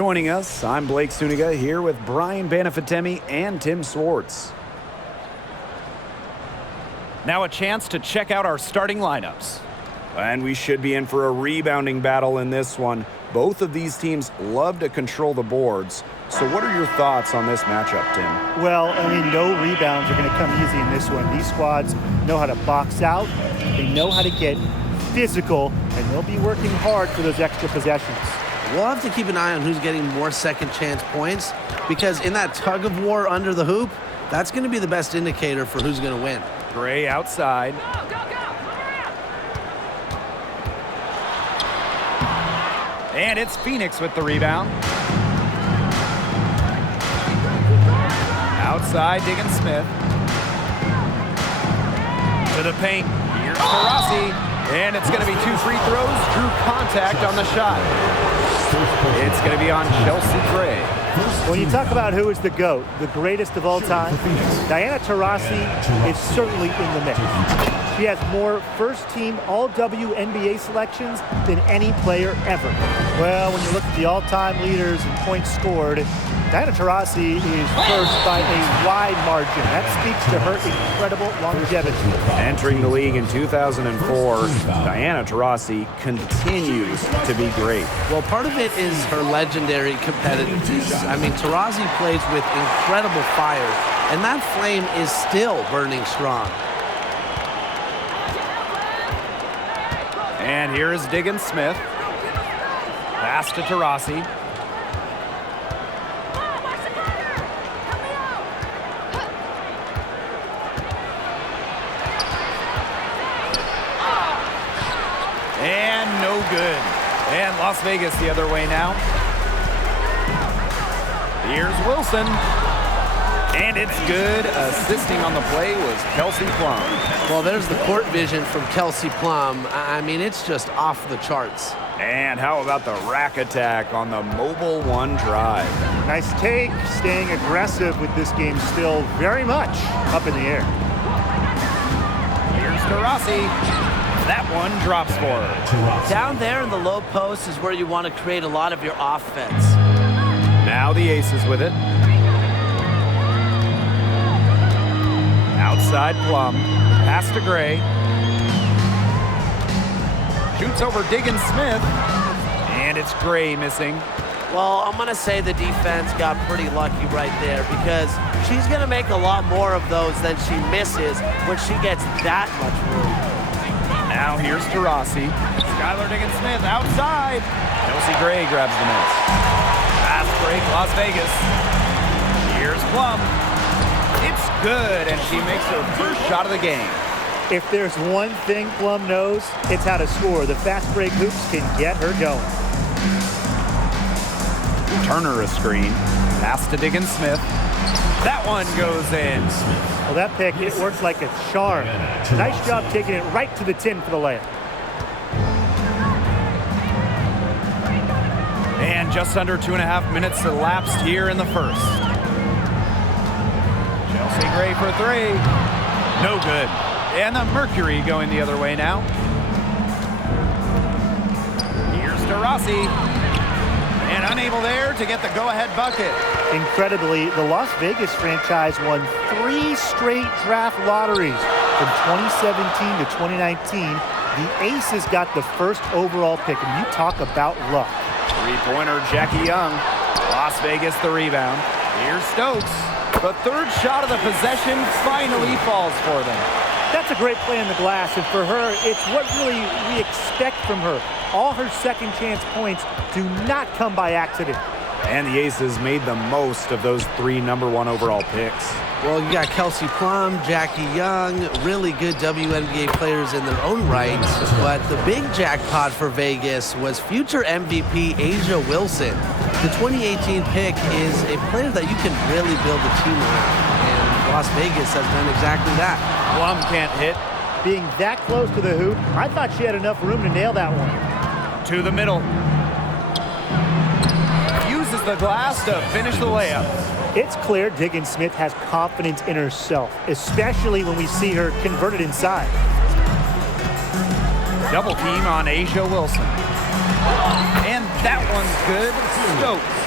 Joining us, I'm Blake Suniga here with Brian Banafitemi and Tim Swartz. Now a chance to check out our starting lineups. And we should be in for a rebounding battle in this one. Both of these teams love to control the boards. So what are your thoughts on this matchup, Tim? Well, no rebounds are going to come easy in this one. These squads know how to box out, they know how to get physical, and they'll be working hard for those extra possessions. We'll have to keep an eye on who's getting more second chance points, because in that tug of war under the hoop, that's going to be the best indicator for who's going to win. Gray outside. And it's Phoenix with the rebound. Outside, Diggins Smith. To the paint. Here's Taurasi. And it's going to be 2 free throws. Drew contact on the shot. It's going to be on Chelsea Gray. When you talk about who is the GOAT, the greatest of all time, Diana Taurasi is certainly in the mix. She has more first-team All-WNBA selections than any player ever. Well, when you look at the all-time leaders and points scored, Diana Taurasi is first by a wide margin. That speaks to her incredible longevity. Entering the league in 2004, Diana Taurasi continues to be great. Well, part of it is her legendary competitiveness. I mean, Taurasi plays with incredible fire, and that flame is still burning strong. And here is Diggins Smith. Pass to Taurasi. And no good. And Las Vegas the other way now. Here's Wilson. And it's good. Assisting on the play was Kelsey Plum. Well, there's the court vision from Kelsey Plum. I mean, it's just off the charts. And how about the rack attack on the Mobile One drive? Nice take, staying aggressive with this game still very much up in the air. Here's Taurasi. That one drops for her. Down there in the low post is where you want to create a lot of your offense. Now the Aces with it. Outside Plum. Pass to Gray. Shoots over Diggins Smith. And it's Gray missing. Well, I'm going to say the defense got pretty lucky right there because she's going to make a lot more of those than she misses when she gets that much room. Now here's Taurasi. Skylar Diggins Smith outside. Chelsea Gray grabs the miss. Fast break, Las Vegas. Here's Plum. It's good, and she makes her first shot of the game. If there's one thing Plum knows, it's how to score. The fast break hoops can get her going. Turner a screen. Pass to Diggins Smith. That one goes in. Well, that pick, it works like a charm. Nice job taking it right to the tin for the layup. And just under 2.5 minutes elapsed here in the first. Chelsea Gray for 3. No good. And the Mercury going the other way now. Here's Taurasi. And unable there to get the go-ahead bucket. Incredibly, the Las Vegas franchise won 3 straight draft lotteries. From 2017 to 2019, the Aces got the first overall pick, and you talk about luck. Three-pointer, Jackie Young. Las Vegas the rebound. Here's Stokes. The third shot of the possession finally falls for them. That's a great play in the glass, and for her, it's what really we expect from her. All her second chance points do not come by accident. And the Aces made the most of those 3 #1 overall picks. Well, you got Kelsey Plum, Jackie Young, really good WNBA players in their own right. But the big jackpot for Vegas was future MVP A'ja Wilson. The 2018 pick is a player that you can really build a team around. And Las Vegas has done exactly that. Plum can't hit. Being that close to the hoop, I thought she had enough room to nail that one. To the middle. Uses the glass to finish the layup. It's clear Diggins Smith has confidence in herself, especially when we see her converted inside. Double team on A'ja Wilson. And That one's good. Stokes.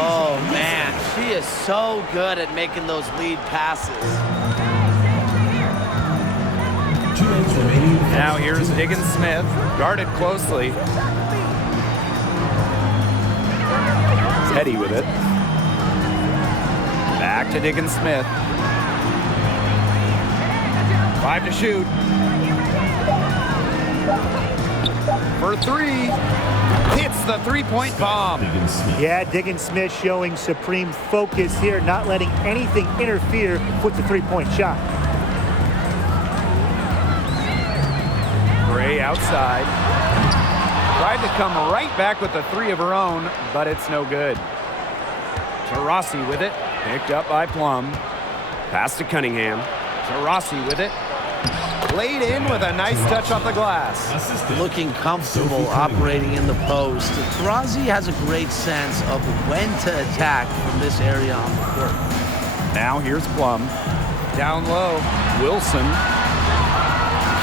Oh, man. She is so good at making those lead passes. Now here's Diggins Smith, guarded closely. Petty with it. Back to Diggins Smith. 5 to shoot. For 3. Hits the three-point bomb. Yeah, Diggins Smith showing supreme focus here, not letting anything interfere with the three-point shot. Gray outside. Tried to come right back with the 3 of her own, but it's no good. Taurasi with it. Picked up by Plum. Pass to Cunningham. Taurasi with it. Laid in with a nice touch off the glass. Looking comfortable operating in the post. Taurasi has a great sense of when to attack from this area on the court. Now here's Plum. Down low. Wilson.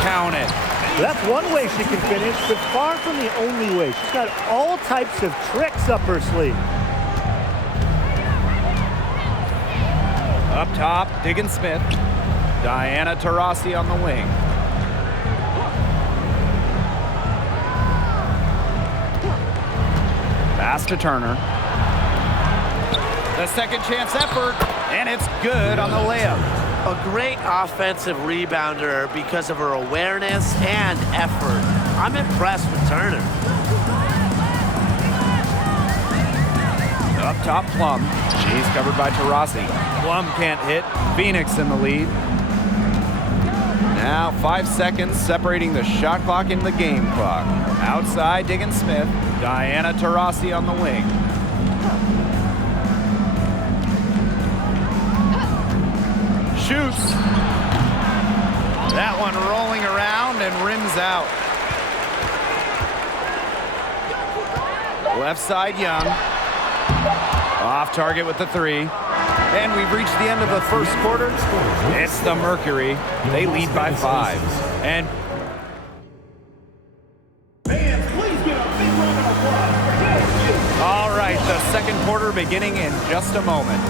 Count it. That's one way she can finish, but far from the only way. She's got all types of tricks up her sleeve. Up top, Diggins Smith. Diana Taurasi on the wing. Pass to Turner. The second chance effort, and it's good on the layup. A great offensive rebounder because of her awareness and effort. I'm impressed with Turner. Up top, Plum. She's covered by Taurasi. Plum can't hit. Phoenix in the lead. Now 5 seconds separating the shot clock and the game clock. Outside, Diggins Smith. Diana Taurasi on the wing. Shoots. That one rolling around and rims out. Left side, Young. Off target with the 3. And we've reached the end of the first quarter. It's the Mercury. They lead by 5. And all right, the second quarter beginning in just a moment.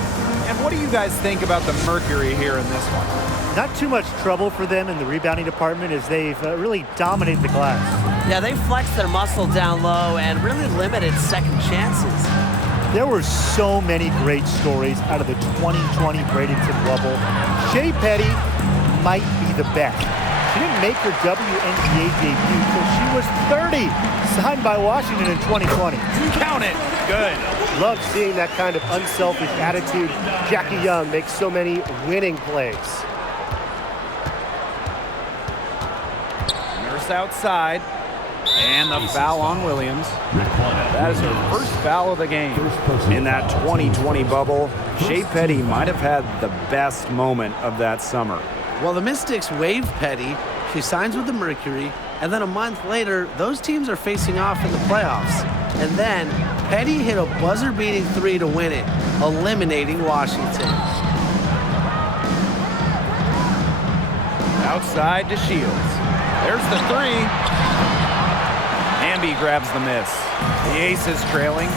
And what do you guys think about the Mercury here in this one? Not too much trouble for them in the rebounding department as they've really dominated the glass. Yeah, they flexed their muscle down low and really limited second chances. There were so many great stories out of the 2020 Bradenton bubble. Shea Petty might be the best. She didn't make her WNBA debut until she was 30, signed by Washington in 2020. Count it. Good. Love seeing that kind of unselfish attitude. Jackie Young makes so many winning plays. Nurse outside. And the foul on Williams. That is her first foul of the game. In that 2020 bubble, Shea Petty might have had the best moment of that summer. Well, the Mystics waive Petty. She signs with the Mercury. And then a month later, those teams are facing off in the playoffs. And then Petty hit a buzzer-beating 3 to win it, eliminating Washington. Outside to Shields. There's the 3. Hamby grabs the miss. The Aces trailing.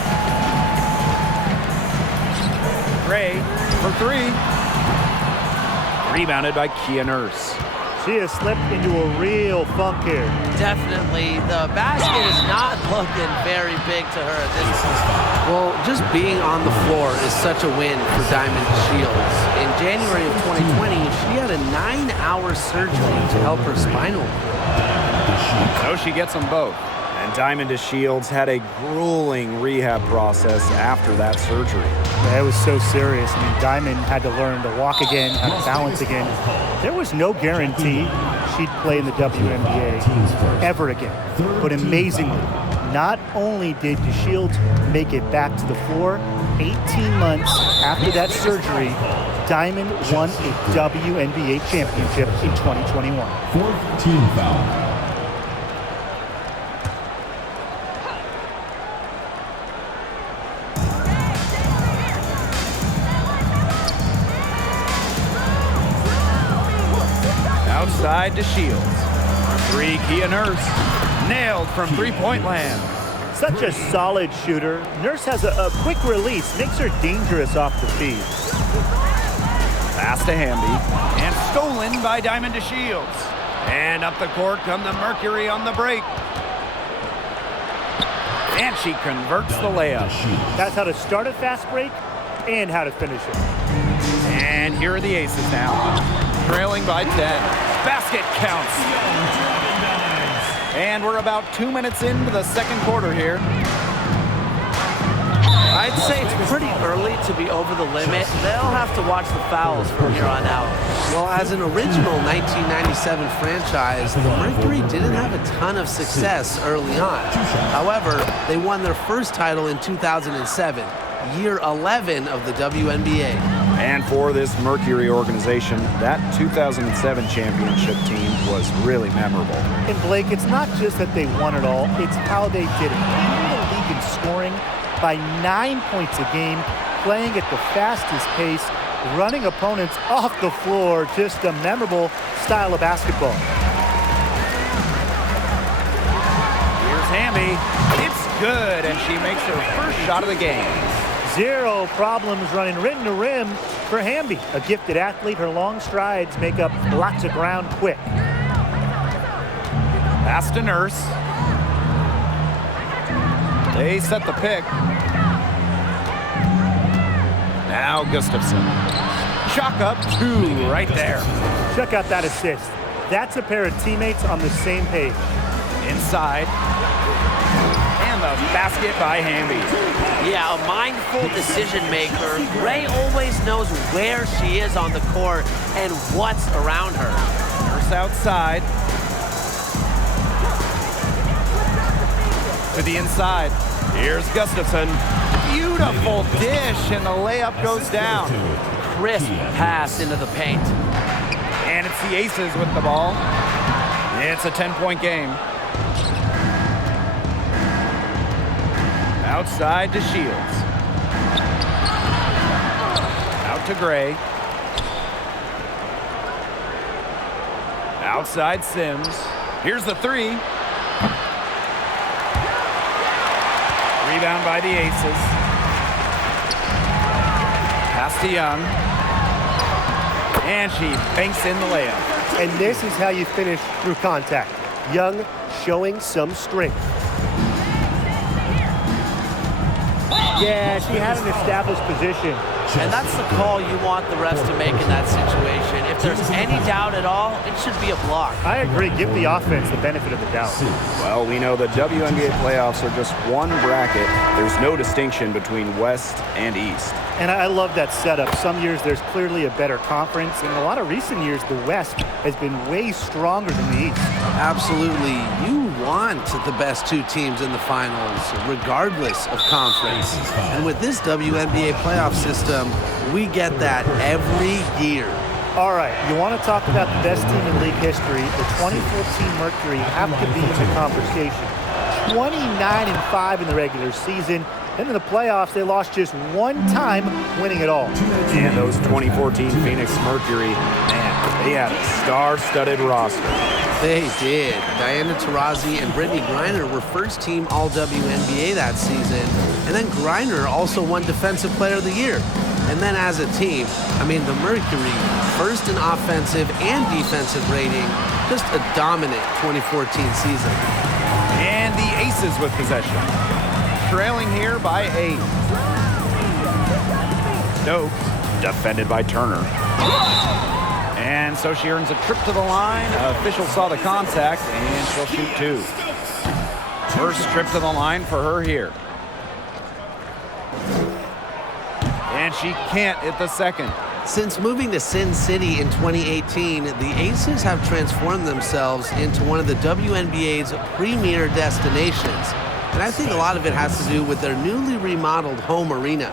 Gray for 3. Rebounded by Kia Nurse. She has slipped into a real funk here. Definitely, the basket is not looking very big to her at this point. Well, just being on the floor is such a win for Diamond Shields. In January of 2020, she had a 9-hour surgery to help her spinal cord. So she gets them both. And Diamond Shields had a grueling rehab process after that surgery. That was so serious. I mean, Diamond had to learn to walk again, how to balance again. There was no guarantee she'd play in the WNBA ever again. But amazingly, not only did DeShields make it back to the floor, 18 months after that surgery, Diamond won a WNBA championship in 2021. 4th team foul. Outside to Shields. 3, Kia Nurse. Nailed from three-point land. Such a solid shooter. Nurse has a quick release, makes her dangerous off the feed. Pass to Hamby, and stolen by Diamond DeShields. And up the court come the Mercury on the break. And she converts the layup. That's how to start a fast break and how to finish it. And here are the Aces now, trailing by 10. Basket counts. And we're about 2 minutes into the second quarter here. I'd say it's pretty early to be over the limit. They'll have to watch the fouls from here on out. Well, as an original 1997 franchise, the Mercury didn't have a ton of success early on. However, they won their first title in 2007, year 11 of the WNBA. And for this Mercury organization, that 2007 championship team was really memorable. And Blake, it's not just that they won it all, it's how they did it. Leading the league in scoring by 9 points a game, playing at the fastest pace, running opponents off the floor, just a memorable style of basketball. Here's Hamby. It's good, and she makes her first shot of the game. Zero problems running rim to rim for Hamby. A gifted athlete, her long strides make up lots of ground quick. Pass to Nurse. They set the pick. Now Gustafson. Chalk up 2 right there. Check out that assist. That's a pair of teammates on the same page. Inside. And the basket by Hamby. Yeah, a mindful decision maker. Gray always knows where she is on the court and what's around her. Nurse outside. To the inside. Here's Gustafson. Beautiful dish, and the layup goes down. Crisp pass into the paint. And it's the Aces with the ball. It's a 10-point game. Outside to Shields. Out to Gray. Outside Sims. Here's the 3. Rebound by the Aces. Pass to Young. And she banks in the layup. And this is how you finish through contact. Young showing some strength. Yeah, she had an established position. And that's the call you want the refs to make in that situation. If there's any doubt at all, it should be a block. I agree. Give the offense the benefit of the doubt. Well, we know the WNBA playoffs are just one bracket. There's no distinction between West and East. And I love that setup. Some years there's clearly a better conference. In a lot of recent years, the West has been way stronger than the East. Absolutely. You want the best 2 teams in the finals, regardless of conference. And with this WNBA playoff system, we get that every year. All right, you want to talk about the best team in league history. The 2014 Mercury have to be in the conversation. 29-5 in the regular season. Then in the playoffs, they lost just 1 time, winning it all. And those 2014 Phoenix Mercury, man, they had a star-studded roster. They did. Diana Taurasi and Brittany Griner were first-team All-WNBA that season. And then Griner also won Defensive Player of the Year. And then as a team, I mean, the Mercury, first in offensive and defensive rating, just a dominant 2014 season. And the Aces with possession. Trailing here by 8. Stokes, defended by Turner. And so she earns a trip to the line. Official saw the contact, and she'll shoot 2. First trip to the line for her here. And she can't hit the second. Since moving to Sin City in 2018, the Aces have transformed themselves into one of the WNBA's premier destinations. And I think a lot of it has to do with their newly remodeled home arena.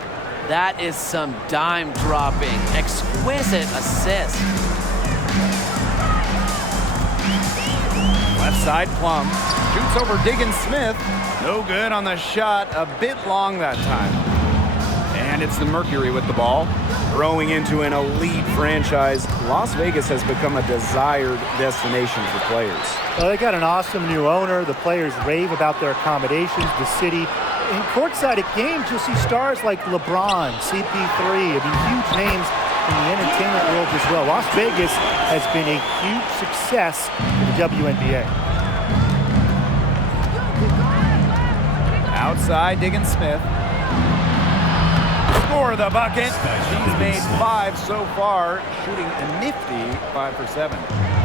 That is some dime-dropping, exquisite assist. Left side, Plum. Shoots over Diggins Smith. No good on the shot. A bit long that time. And it's the Mercury with the ball. Growing into an elite franchise, Las Vegas has become a desired destination for players. Well, they got an awesome new owner. The players rave about their accommodations, the city. In courtside at games, you'll see stars like LeBron, CP3, huge names in the entertainment world as well. Las Vegas has been a huge success for the WNBA. Outside, Diggins Smith. For the bucket. She's made 5 so far, shooting a nifty 5 for 7.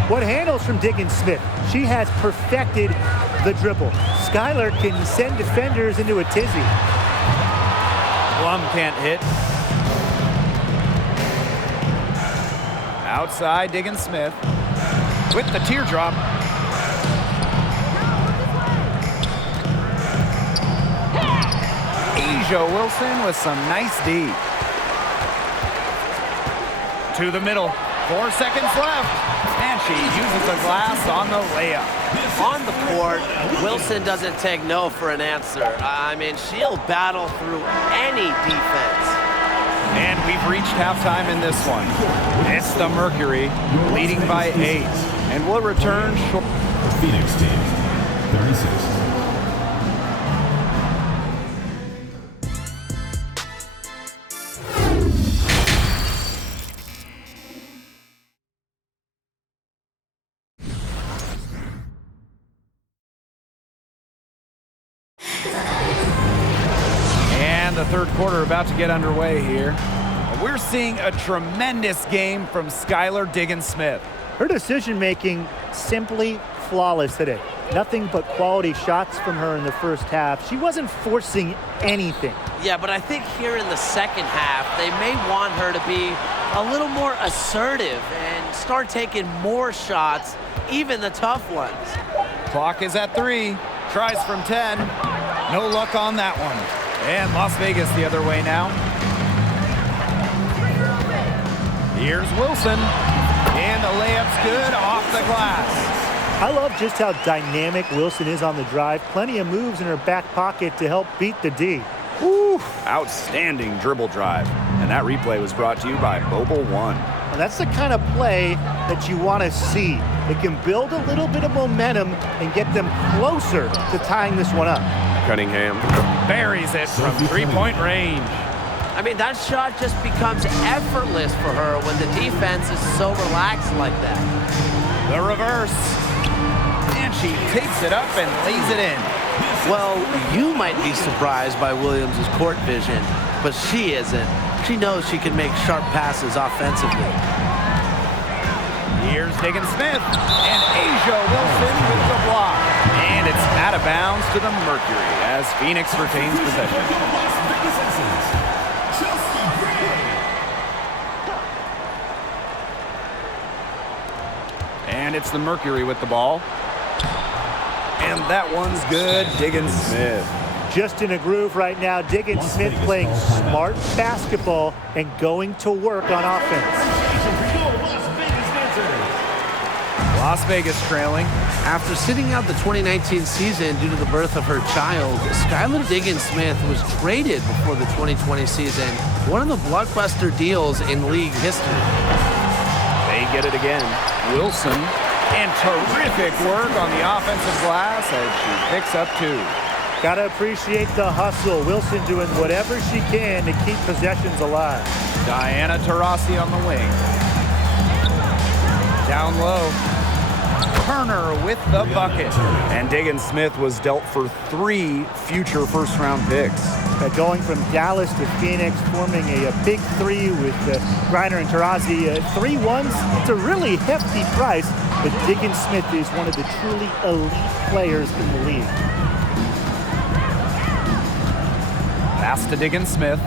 What handles from Diggins Smith? She has perfected the dribble. Skylar can send defenders into a tizzy. Plum can't hit. Outside, Diggins Smith with the teardrop. Asia Wilson with some nice D. To the middle. 4 seconds left. And she uses the glass on the layup. On the court, Wilson doesn't take no for an answer. She'll battle through any defense. And we've reached halftime in this one. It's the Mercury leading by 8. And we'll return short. The Phoenix team, 36. And the third quarter about to get underway here. We're seeing a tremendous game from Skylar Diggins Smith. Her decision-making simply flawless today. Nothing but quality shots from her in the first half. She wasn't forcing anything. Yeah, but I think here in the second half, they may want her to be a little more assertive and start taking more shots, even the tough ones. Clock is at 3. Tries from 10. No luck on that one. And Las Vegas the other way now. Here's Wilson. And the layup's good off the glass. I love just how dynamic Wilson is on the drive. Plenty of moves in her back pocket to help beat the D. Woo! Outstanding dribble drive. And that replay was brought to you by Mobile One. And that's the kind of play that you want to see. It can build a little bit of momentum and get them closer to tying this one up. Cunningham buries it from three-point range. That shot just becomes effortless for her when the defense is so relaxed like that. The reverse. And she takes it up and lays it in. Well, you might be surprised by Williams' court vision, but she isn't. She knows she can make sharp passes offensively. Here's Diggins Smith and Asia Wilson with the block. And it's out of bounds to the Mercury as Phoenix retains possession. And it's the Mercury with the ball. And that one's good, Diggins Smith. Just in a groove right now. Diggins Smith playing smart basketball and going to work on offense. Las Vegas trailing. After sitting out the 2019 season due to the birth of her child, Skylar Diggins Smith was traded before the 2020 season. One of the blockbuster deals in league history. They get it again. Wilson. And terrific work on the offensive glass as she picks up 2. Gotta appreciate the hustle. Wilson doing whatever she can to keep possessions alive. Diana Taurasi on the wing. Down low. Turner with the bucket. And Diggins Smith was dealt for 3 future first-round picks. Going from Dallas to Phoenix, forming a big 3 with Griner and Taurasi. 3 ones, it's a really hefty price, but Diggins Smith is one of the truly elite players in the league. Pass to Diggins Smith.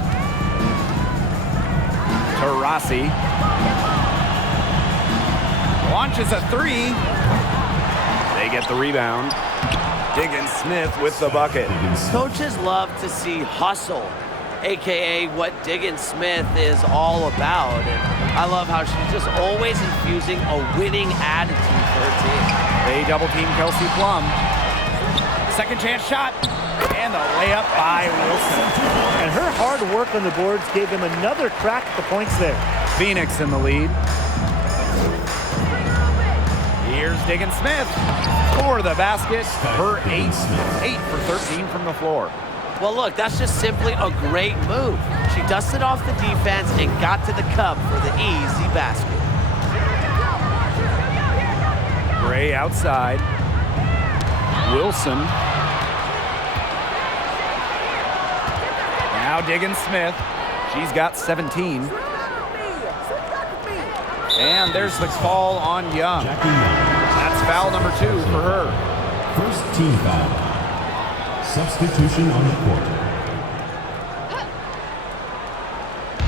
Taurasi. Launches a 3. They get the rebound. Diggins Smith with the bucket. Coaches love to see hustle, a.k.a. what Diggins Smith is all about. And I love how she's just always infusing a winning attitude for her team. They double team Kelsey Plum. Second chance shot. And the layup by Wilson. And her hard work on the boards gave them another crack at the points there. Phoenix in the lead. Here's Diggins Smith for the basket. Her 8 for 13 from the floor. Well, look, that's just simply a great move. She dusted off the defense and got to the cup for the easy basket. Gray outside. Wilson. Now Diggins Smith. She's got 17. And there's the call on Young. Jackie Young. That's foul number 2 for her. First team foul. Substitution on the court.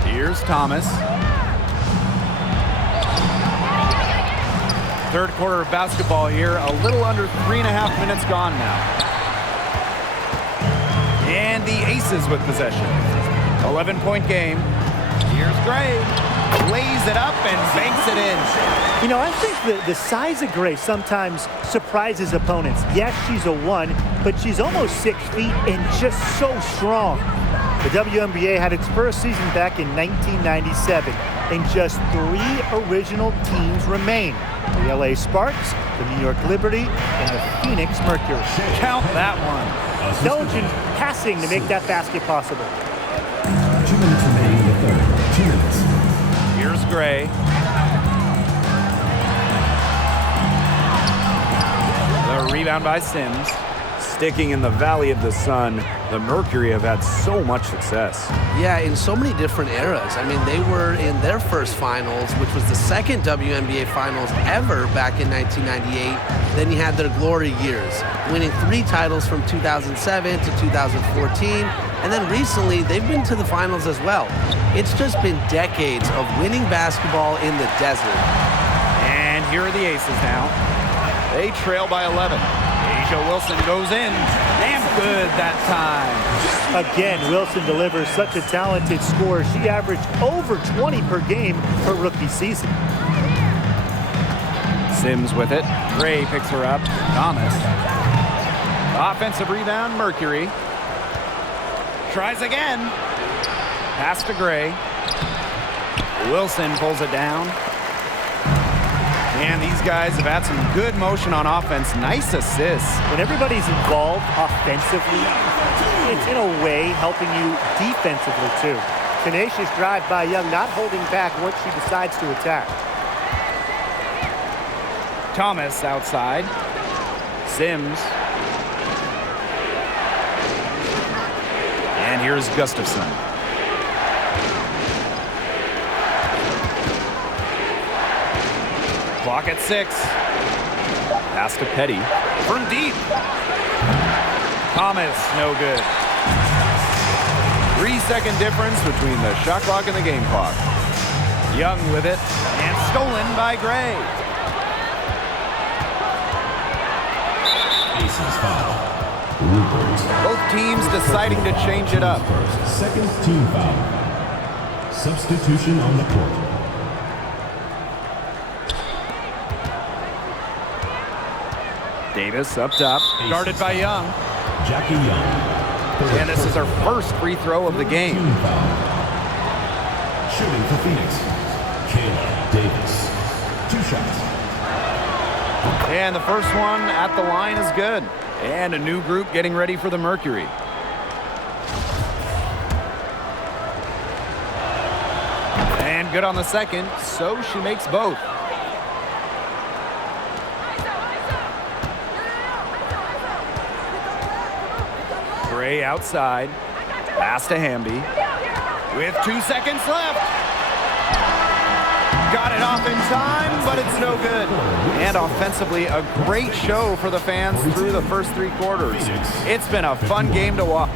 Here's Thomas. Third quarter of basketball here. A little under 3.5 minutes gone now. And the Aces with possession. 11-point game. Here's Gray. Lays it up and banks it in. You know, I think the size of Gray sometimes surprises opponents. Yes, she's a 1, but she's almost 6 feet and just so strong. The WNBA had its first season back in 1997, and just 3 original teams remain. The LA Sparks, the New York Liberty, and the Phoenix Mercury. Count that one. Intelligent passing to make that basket possible. 2 minutes remaining in the third. 2 minutes. Here's Gray. The rebound by Sims. Sticking in the Valley of the Sun, the Mercury have had so much success. Yeah, in so many different eras. I mean, they were in their first finals, which was the second WNBA finals ever back in 1998. Then you had their glory years, winning 3 titles from 2007 to 2014. And then recently, they've been to the finals as well. It's just been decades of winning basketball in the desert. And here are the Aces now. They trail by 11. Asia Wilson goes in. Damn good that time. Again, Wilson delivers such a talented score. She averaged over 20 per game her rookie season. Sims with it. Gray picks her up. Thomas. Offensive rebound, Mercury. Tries again. Pass to Gray. Wilson pulls it down. And these guys have had some good motion on offense. Nice assists. When everybody's involved offensively, it's in a way helping you defensively too. Tenacious drive by Young, not holding back once she decides to attack. Thomas outside. Sims. And here's Gustafson. Clock at 6. Pass to Petty. From deep. Thomas, no good. 3-second difference between the shot clock and the game clock. Young with it. And stolen by Gray. Aces foul. Rupert. Both teams deciding to change it up. Second team foul. Substitution on the court. Davis up top, guarded by Young. Jackie Young. And this is her first free throw of the game. Team foul. Shooting for Phoenix. Kayla Davis. 2 shots. And the first one at the line is good. And a new group getting ready for the Mercury. And good on the second, so she makes both. Gray outside. Pass to Hamby. With 2 seconds left. Got it off in time, but it's no good. And offensively, a great show for the fans through the first 3 quarters. It's been a fun game to watch.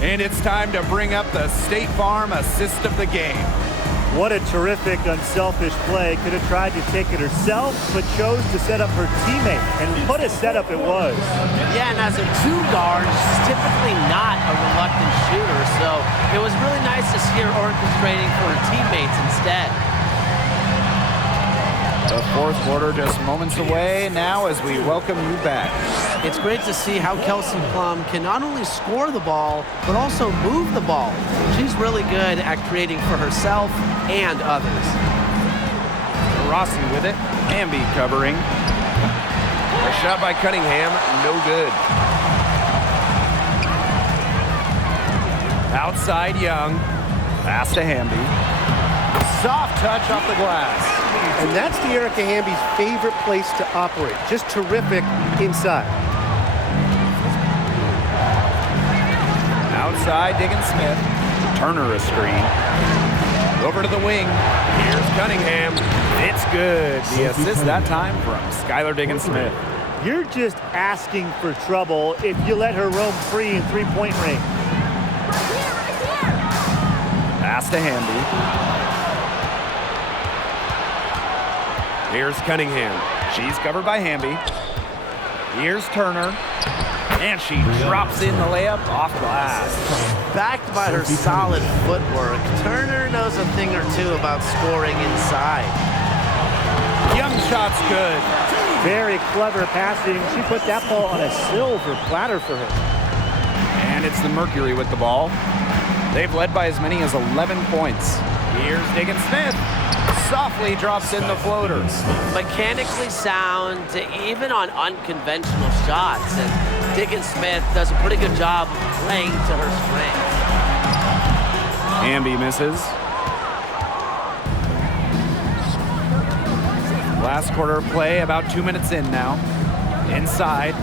And it's time to bring up the State Farm assist of the game. What a terrific, unselfish play. Could have tried to take it herself, but chose to set up her teammate. And what a setup it was. Yeah, and as a 2-guard, she's typically not a reluctant shooter, so it was really nice to see her orchestrating for her teammates instead. The fourth quarter just moments away now as we welcome you back. It's great to see how Kelsey Plum can not only score the ball, but also move the ball. She's really good at creating for herself and others. Rossi with it. Hamby covering. A shot by Cunningham, no good. Outside Young. Pass to Hamby. Soft touch off the glass. And that's De'Erica Hamby's favorite place to operate. Just terrific inside. Outside Diggins-Smith. Turner a screen. Over to the wing. Here's Cunningham. It's good. The assist that time from Skylar Diggins-Smith. You're just asking for trouble if you let her roam free in three-point range. Pass to Hamby. Here's Cunningham. She's covered by Hamby. Here's Turner. And she drops in the layup off glass. Backed by her solid footwork, Turner knows a thing or two about scoring inside. Young shot's good. Very clever passing. She put that ball on a silver platter for her. And it's the Mercury with the ball. They've led by as many as 11 points. Here's Diggins-Smith. Softly drops in the floater. Mechanically sound, even on unconventional shots. And Diggins-Smith does a pretty good job of playing to her strengths. Hamby misses. Last quarter of play, about 2 minutes in now. Inside.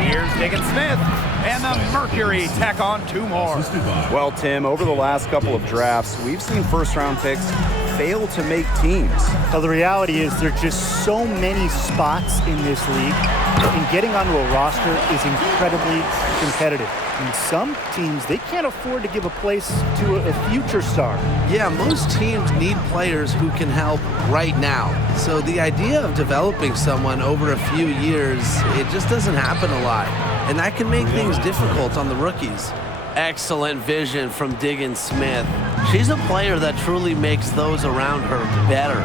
Here's Diggins-Smith. And the Mercury tack on 2 more. Well, Tim, over the last couple of drafts, we've seen first-round picks fail to make teams. Well, the reality is there are just so many spots in this league, and getting onto a roster is incredibly competitive. And some teams, they can't afford to give a place to a future star. Yeah, most teams need players who can help right now. So the idea of developing someone over a few years, it just doesn't happen a lot. And that can make things difficult on the rookies. Excellent vision from Diggins-Smith. She's a player that truly makes those around her better.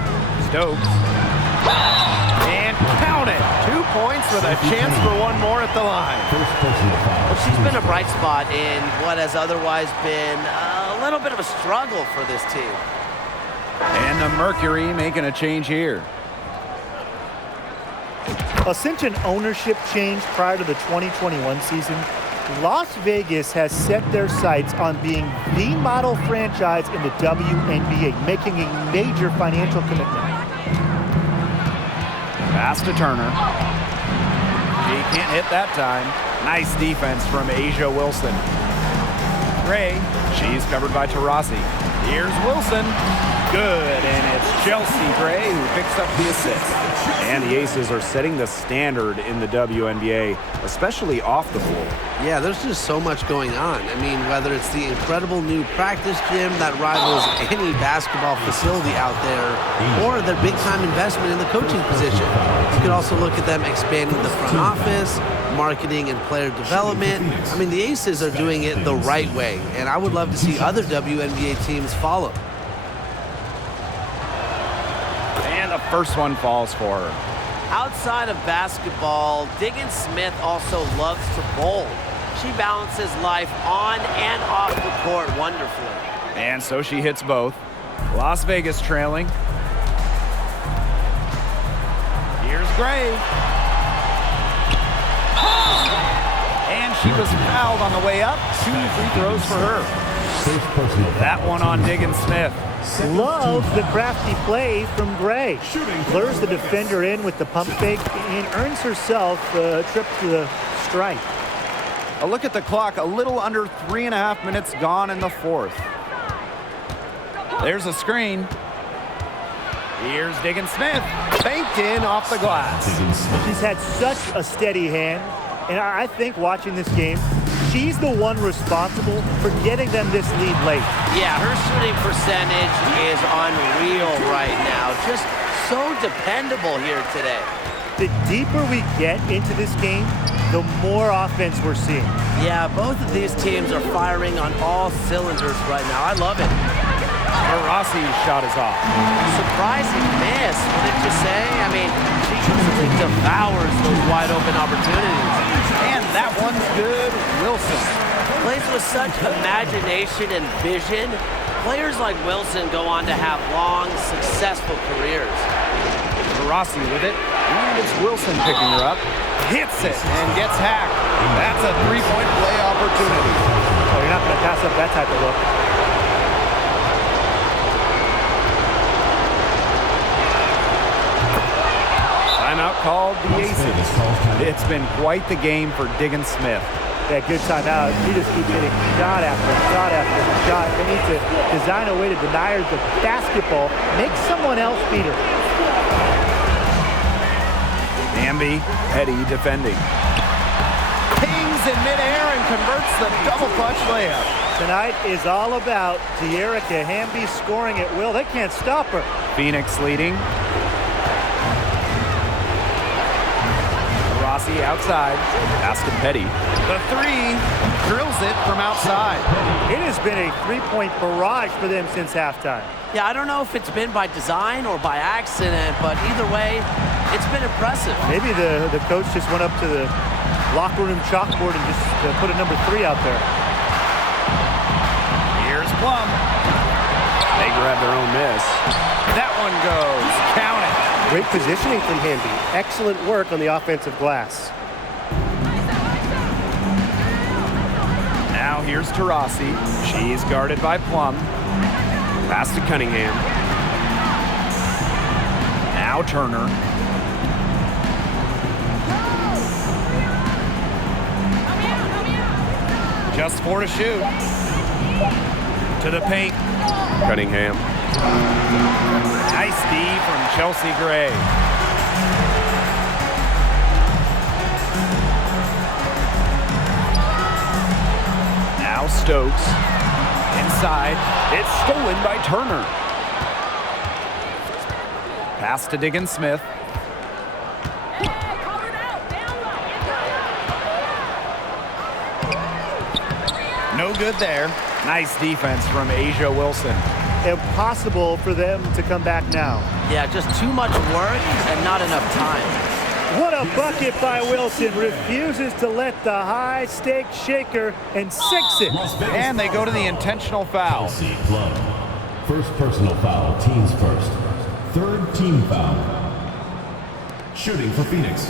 Stokes. And count it. 2 points with a chance for one more at the line. Well, she's been a bright spot in what has otherwise been a little bit of a struggle for this team. And the Mercury making a change here. Since an ownership change prior to the 2021 season, Las Vegas has set their sights on being the model franchise in the WNBA, making a major financial commitment. Pass to Turner. She can't hit that time. Nice defense from Asia Wilson. Gray, she's covered by Taurasi. Here's Wilson. Good, and it's Chelsea Gray who picks up the assist. And the Aces are setting the standard in the WNBA, especially off the floor. Yeah, there's just so much going on. I mean, whether it's the incredible new practice gym that rivals any basketball facility out there, or their big-time investment in the coaching position. You could also look at them expanding the front office, marketing and player development. I mean, the Aces are doing it the right way, and I would love to see other WNBA teams follow. And the first one falls for her. Outside of basketball, Diggins-Smith also loves to bowl. She balances life on and off the court wonderfully. And so she hits both. Las Vegas trailing. Here's Gray. And she was fouled on the way up. 2 free throws for her. That one on Diggins-Smith. Love the crafty play from Gray. Lures the defender in with the pump fake and earns herself a trip to the stripe. A look at the clock, a little under 3.5 minutes gone in the fourth. There's a screen. Here's Diggins-Smith. Banked in off the glass. She's had such a steady hand, and I think watching this game, she's the one responsible for getting them this lead late. Yeah, her shooting percentage is unreal right now. Just so dependable here today. The deeper we get into this game, the more offense we're seeing. Yeah, both of these teams are firing on all cylinders right now. I love it. Taurasi's shot is off. Surprising miss, wouldn't you say? I mean, she usually devours those wide open opportunities. And that one's good. Wilson. Plays with such imagination and vision. Players like Wilson go on to have long, successful careers. Taurasi with it. And it's Wilson picking her up. Hits it and gets hacked. That's a three-point play opportunity. Oh, you're not going to pass up that type of look. Timeout called the Aces. It's been quite the game for Diggins Smith. Yeah, good timeout. He just keeps hitting shot after shot after shot. They need to design a way to deny her the basketball, make someone else beat her. Hamby, Petty defending. Pings in midair and converts the double clutch layup. Tonight is all about De'Erica Hamby scoring at will. They can't stop her. Phoenix leading. Rossi outside. Pass to Petty. The three drills it from outside. It has been a three-point barrage for them since halftime. Yeah, I don't know if it's been by design or by accident, but either way, it's been impressive. Maybe the coach just went up to the locker room chalkboard and just put a number 3 out there. Here's Plum. They grab their own miss. That one goes. Count it. Great positioning from Hamby. Excellent work on the offensive glass. Now here's Taurasi. She's guarded by Plum. Pass to Cunningham. Now Turner. Just 4 to shoot. To the paint. Cunningham. Nice D from Chelsea Gray. Now Stokes. Inside. It's stolen by Turner. Pass to Diggins Smith. No good there. Nice defense from Asia Wilson. Impossible for them to come back now. Yeah, just too much work and not enough time. What a bucket by Wilson. Refuses to let the high-stakes shaker and sinks it. And they go to the intentional foul. Chelsea Plum. First personal foul, teams first. Third team foul. Shooting for Phoenix,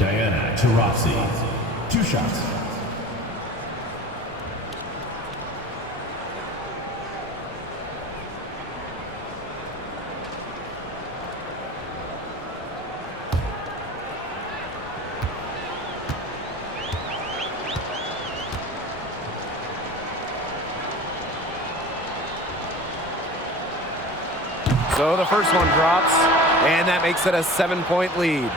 Diana Taurasi. 2 shots. So the first one drops, and that makes it a 7-point lead.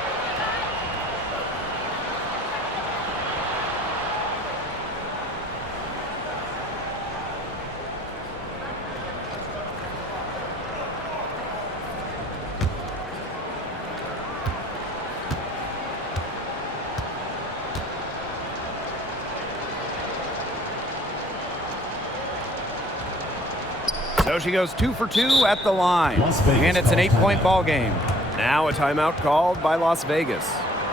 So she goes 2 for 2 at the line. And it's an 8-point ball game. Now a timeout called by Las Vegas.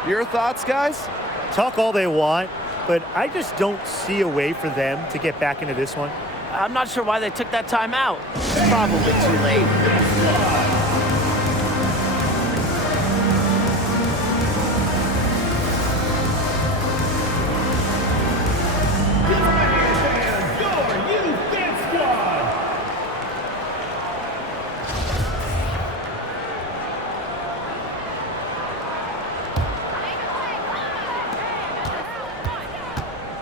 Your thoughts, guys? Talk all they want, but I just don't see a way for them to get back into this one. I'm not sure why they took that time out. It's probably too late.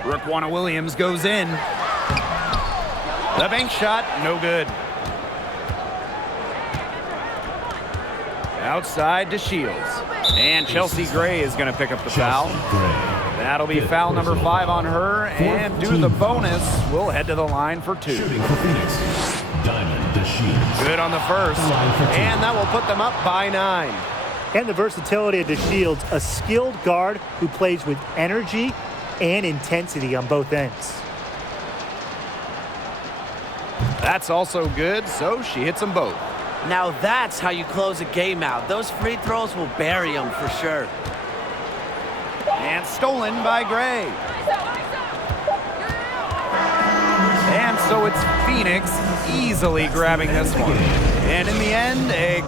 Raquana Williams goes in. The bank shot, no good. Outside to Shields. And Chelsea Gray is going to pick up the foul. That'll be foul number 5 on her. And due to the bonus, we'll head to the line for 2. Shooting for Phoenix, Diamond DeShields. Good on the first. And that will put them up by 9. And the versatility of DeShields, a skilled guard who plays with energy and intensity on both ends. That's also good, so she hits them both. Now that's how you close a game out. Those free throws will bury them for sure. And stolen by Gray. And so it's Phoenix easily grabbing this one. And in the end, a